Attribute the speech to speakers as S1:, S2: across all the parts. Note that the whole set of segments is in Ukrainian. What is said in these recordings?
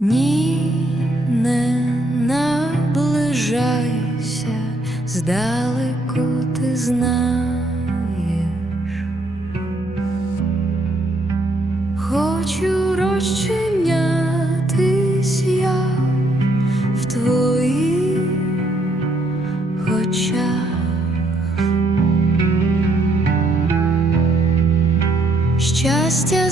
S1: Ні, не наближайся, здалеку ти знаєш, хочу розчинятись я в твоїх очах. Щастя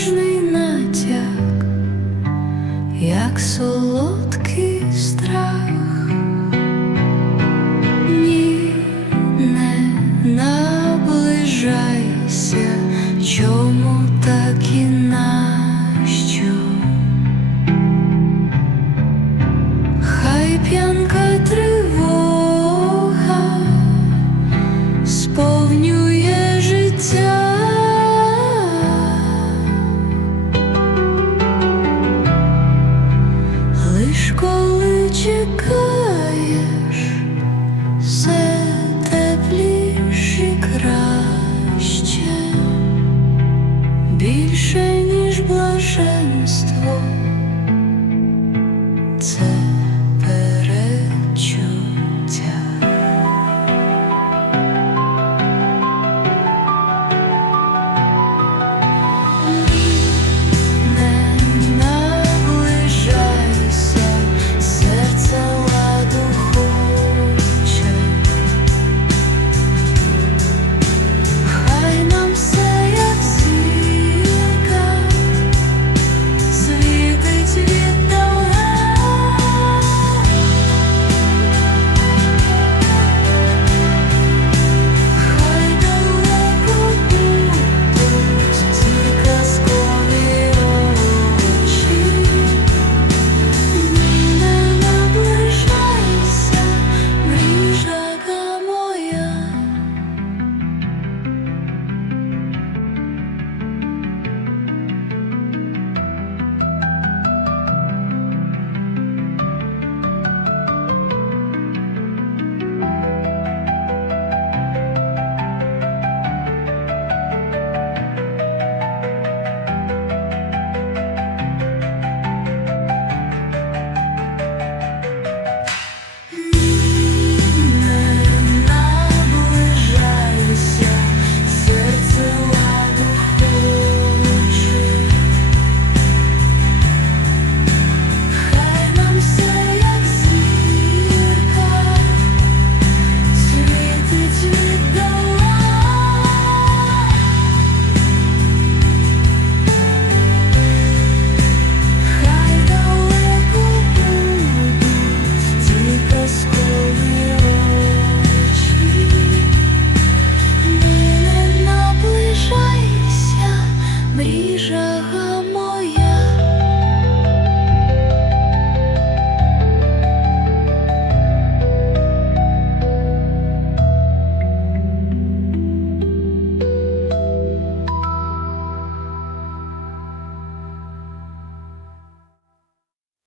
S1: ніжний натяк, як солодкий страх, ні не наближайся, чому так і на що, Хай п'янка тривога сповнює життя. 去歌。